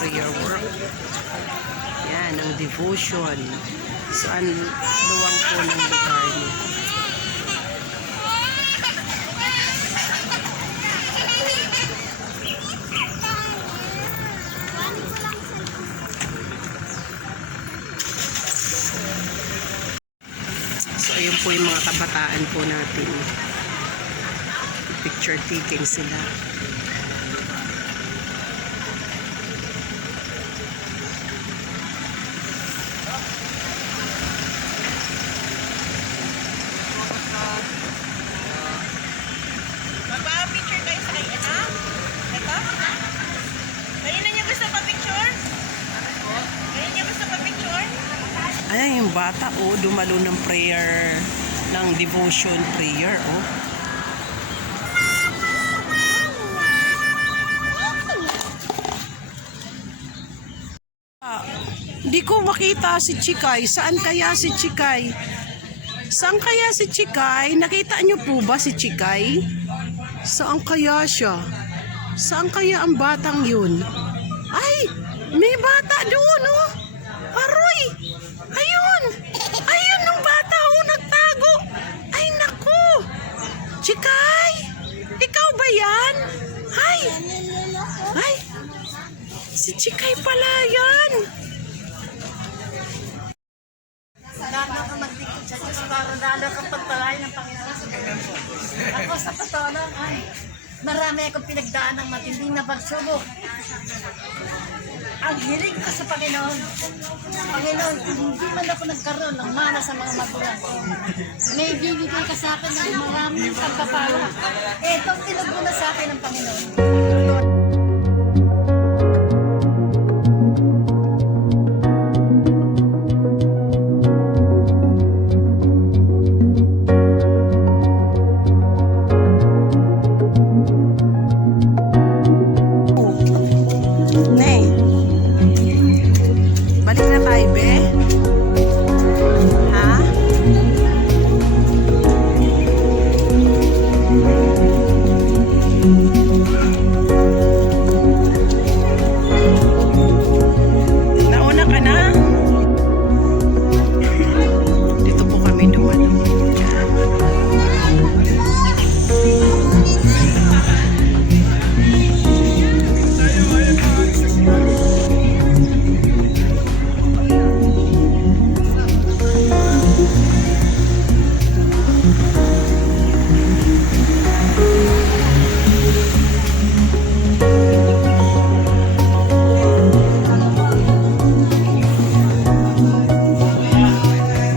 prayer work. Yan, ang devotion. Saan luwang po ng lugar niya. So, ayun po yung mga kabataan po natin. Picture taking sila. Magpa-picture kayo sa kanya, ha? Ito? Kanina niyo gusto pa-picture? Kanina niyo gusto pa-picture? Ayan yung bata, oh, dumalo ng prayer, ng devotion prayer, oh. Hindi ko makita si Chikay. Saan kaya si Chikay? Saan kaya si Chikay? Nakita niyo po ba si Chikay? Saan kaya siya? Saan kaya ang batang yun? Ay! May bata doon, oh! Aroy! Ayun! Ayun yung bata, oh! Nagtago! Ay, naku! Chikay! Ikaw ba yan? Ay! Ay! Si Chikay pala yan! Lalo ka magdikit sa Diyos para lalo ka pagpalain ng Panginoon. Ako sa totoo lang, marami akong pinagdaan ng matinding na pagsubok. Ang hiling ko sa Panginoon, Panginoon, hindi man ako nagkaroon ng mana sa mga magulang ko. May bibigay ka sa akin ng maraming pagpapala. Itong tinag mo na sa akin ng Panginoon.